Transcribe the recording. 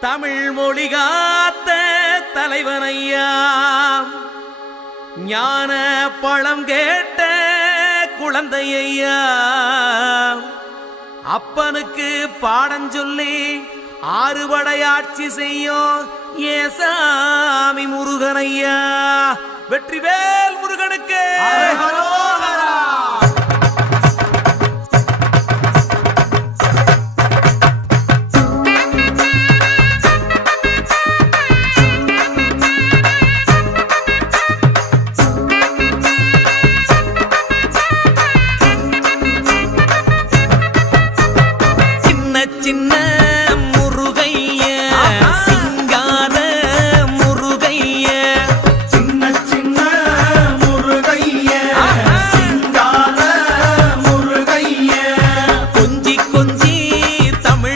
தமிழ் மொழி காத்த தலைவனையா, ஞான பழம் கேட்ட குழந்தையா, அப்பனுக்கு பாடஞ்சொல்லி ஆறுபடையாட்சி செய்யும் ஏசாமி முருகனையா. வெற்றிவேல் முருகனுக்கு சின்ன